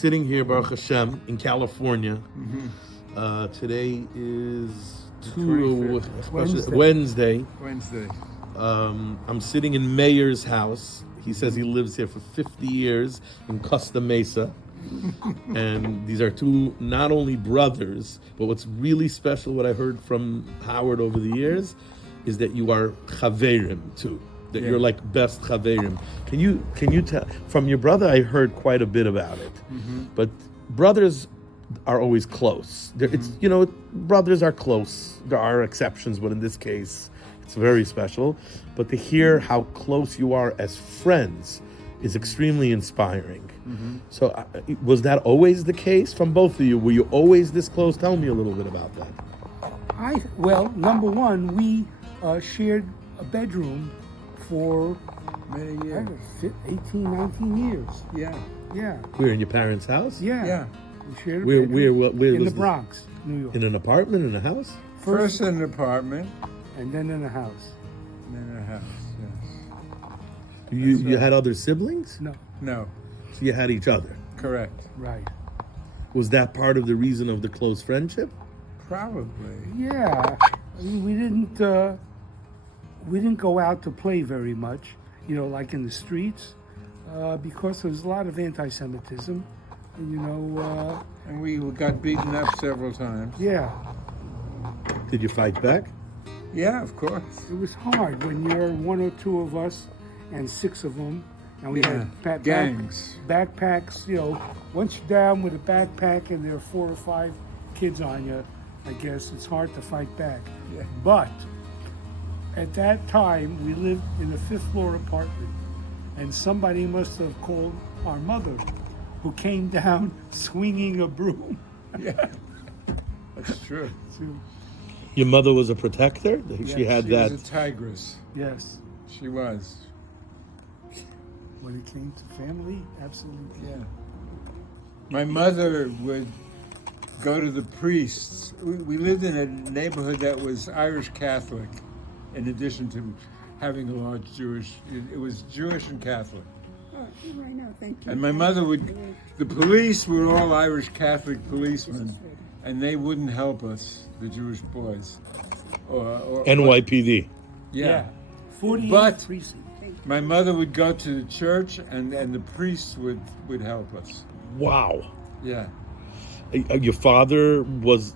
sitting here, Baruch Hashem, in California. Today is Wednesday. I'm sitting in Meir's house. He says he lives here for 50 years in Costa Mesa. And these are two not only brothers, but what's really special, what I heard from Howard over the years, is that you are chaverim too. That you're like best chaverim. Can you tell from your brother? I heard quite a bit about it, but brothers are always close. It's brothers are close. There are exceptions, but in this case, it's very special. But to hear how close you are as friends is extremely inspiring. So was that always the case from both of you? Were you always this close? Tell me a little bit about that. Well, number one, we shared a bedroom for many years. 18, 19 years. Yeah. We're in your parents' house? Yeah. We shared a Where bedroom in was the Bronx, New York. In an apartment, in a house? First in an apartment. And then in a house. And then a house, yes. You had other siblings? No. So you had each other? Correct. Right. Was that part of the reason of the close friendship? Probably. Yeah. I mean, we didn't go out to play very much, like in the streets, because there was a lot of anti-Semitism, and we got beaten up several times. Yeah. Did you fight back? Yeah, of course. It was hard when you're one or two of us and six of them, and we had gangs. Backpacks, once you're down with a backpack and there are 4 or 5 kids on you, I guess it's hard to fight back. Yeah. But at that time, we lived in a 5th floor apartment, and somebody must have called our mother, who came down swinging a broom. Yeah, that's true. Your mother was a protector? She had she that. was a tigress. Yes. She was. When it came to family, absolutely. Yeah. My mother would go to the priests. We lived in a neighborhood that was Irish Catholic, in addition to having a large Jewish. It was Jewish and Catholic. Right now, thank you. And my mother the police were all Irish Catholic policemen, and they wouldn't help us, the Jewish boys. Or NYPD. Yeah. 48 precinct. My mother would go to the church, and the priests would help us. Wow. Yeah. Your father was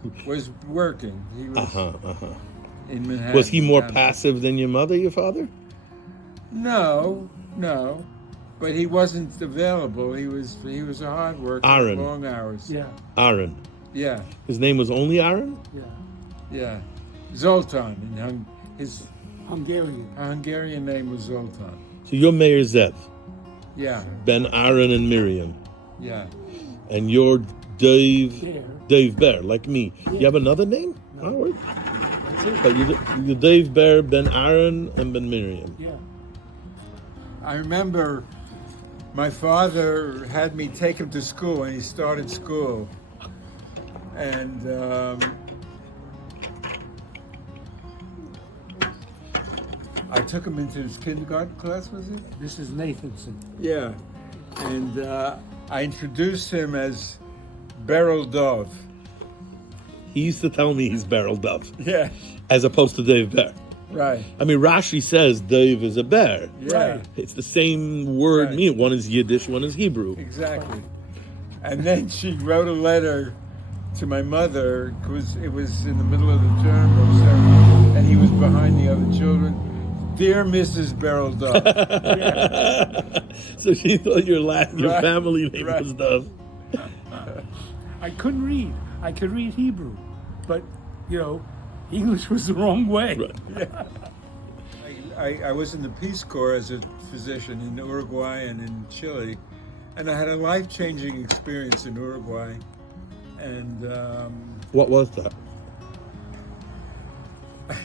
working. He was in Manhattan. Was he more passive than your mother, your father? No. But he wasn't available. He was a hard worker. Aaron. Long hours. Yeah. Aaron. Yeah. His name was only Aaron? Yeah. Zoltan. His Hungarian name was Zoltan. So you're Meir Zev. Yeah. Ben Aaron and Miriam. Yeah. And you're Dave Bear, like me. You have another name? No. Howard? But you're Dave Bear, Ben Aaron, and Ben Miriam. Yeah. I remember my father had me take him to school when he started school. And I took him into his kindergarten class, was it? This is Nathanson. Yeah. And I introduced him as Berl Dov. He used to tell me he's Berl Dov. Yeah. As opposed to Dave Bear. Right. I mean, Rashi says Dave is a bear. Yeah. It's the same word. Right. One is Yiddish, one is Hebrew. Exactly. And then she wrote a letter to my mother, because it was in the middle of the term or so, and he was behind the other children. Dear Mrs. Berl Dov. So she thought your family name was Dov. I couldn't read. I could read Hebrew, but English was the wrong way. Right. I was in the Peace Corps as a physician in Uruguay and in Chile, and I had a life-changing experience in Uruguay. And what was that?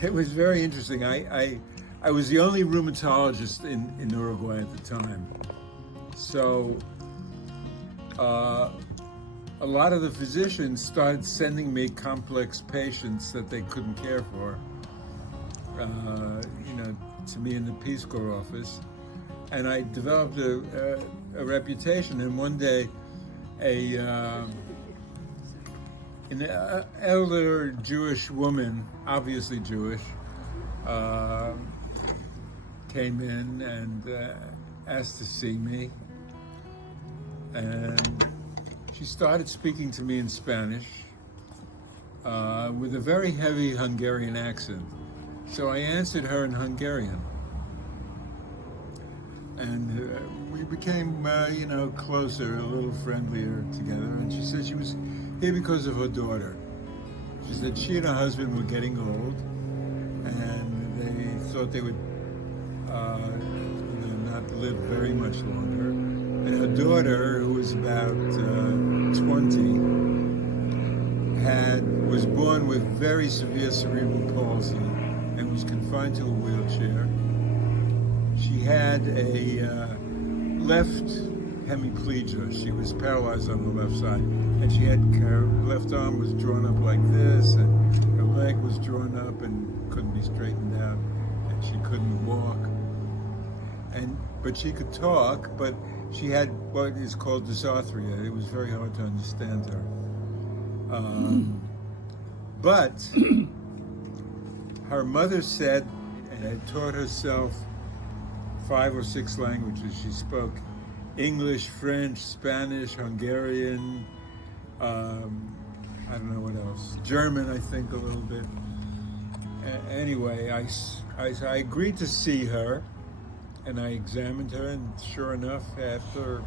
It was very interesting. I was the only rheumatologist in Uruguay at the time. So a lot of the physicians started sending me complex patients that they couldn't care for, to me in the Peace Corps office. And I developed a reputation. And one day an elder Jewish woman, obviously Jewish, came in and asked to see me. And she started speaking to me in Spanish with a very heavy Hungarian accent. So I answered her in Hungarian. And we became, closer, a little friendlier together. And she said she was here because of her daughter. She said she and her husband were getting old, and they thought they would not live very much longer. And her daughter, who was about 20, was born with very severe cerebral palsy and was confined to a wheelchair. She had a left hemiplegia. She was paralyzed on the left side, and she had her left arm was drawn up like this, and her leg was drawn up and couldn't be straightened out, and she couldn't walk. But she could talk, but she had what is called dysarthria. It was very hard to understand her. But her mother said, and had taught herself 5 or 6 languages. She spoke English, French, Spanish, Hungarian, I don't know what else. German, I think, a little bit. Anyway, I agreed to see her, and I examined her, and sure enough, after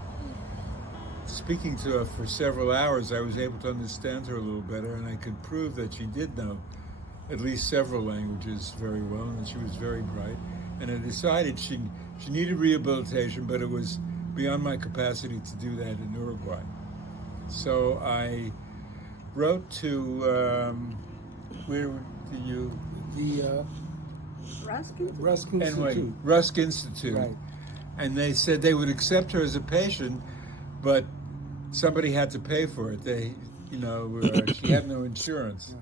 speaking to her for several hours, I was able to understand her a little better, and I could prove that she did know at least several languages very well, and she was very bright. And I decided she needed rehabilitation, but it was beyond my capacity to do that in Uruguay. So I wrote to, where do you? The Rusk Rusk Anyway, Institute. Rusk Institute. Right. And they said they would accept her as a patient, but somebody had to pay for it. She had no insurance.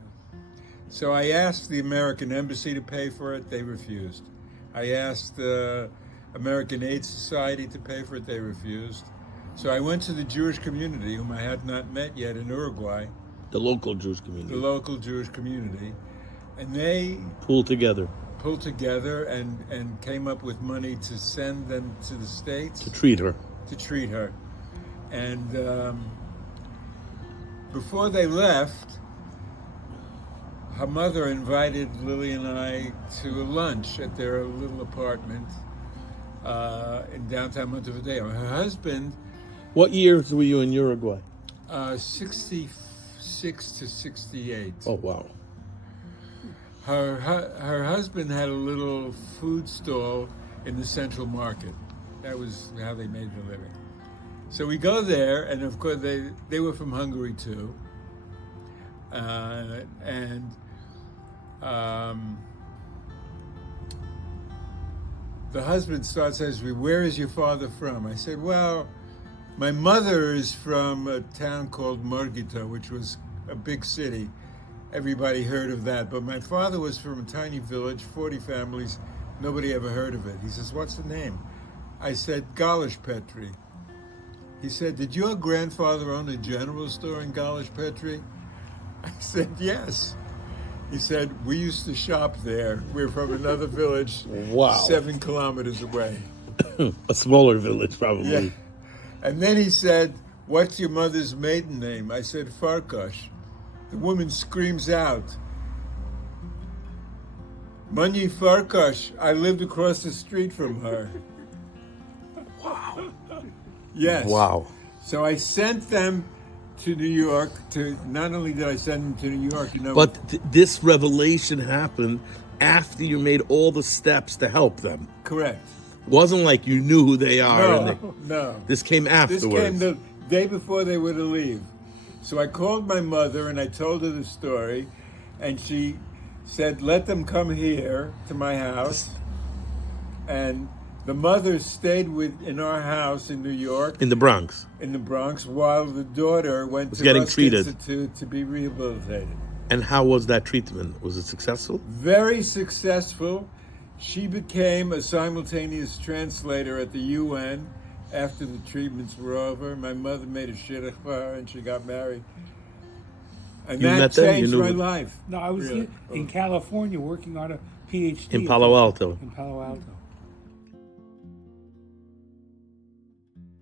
So I asked the American Embassy to pay for it. They refused. I asked the American Aid Society to pay for it. They refused. So I went to the Jewish community, whom I had not met yet in Uruguay, The local Jewish community. the local Jewish community, and they Pulled together pulled together and came up with money to send them to the States to treat her. to treat her. And before they left, her mother invited Lily and I to a lunch at their little apartment in downtown Montevideo. Her husband, What years were you in Uruguay? 66 to 68. Oh, wow. Her husband had a little food stall in the Central Market. That was how they made their living. So we go there, and of course they were from Hungary too. The husband starts asking me, "Where is your father from?" I said, "Well, my mother is from a town called Margita, which was a big city. Everybody heard of that. But my father was from a tiny village, 40 families. Nobody ever heard of it." He says, "What's the name?" I said, "Galish Petri." He said, "Did your grandfather own a general store in Galish Petri?" I said, "Yes." He said, "We used to shop there. We're from another village, Wow. 7 kilometers away." A smaller village, probably. Yeah. And then he said, "What's your mother's maiden name?" I said, "Farkash." The woman screams out, "Munyi Farkash, I lived across the street from her." Wow. Yes. Wow. So I sent them to New York. Not only did I send them to New York, But this revelation happened after you made all the steps to help them. correct. It wasn't like you knew who they are. No. This came This afterwards. came the day before they were to leave. So I called my mother and I told her the story, and she said, "Let them come here to my house." And the mother stayed in our house in New York, in the Bronx. in the Bronx, while the daughter went to getting Rusk treated. Institute to be rehabilitated. And how was that treatment? Was it successful? Very successful. She became a simultaneous translator at the UN. after the treatments were over. My mother made a shidduch for her, and she got married. And You that met them? You changed knew my them? life. No, I was Really. in California working on a PhD In Palo Alto. in Palo Alto.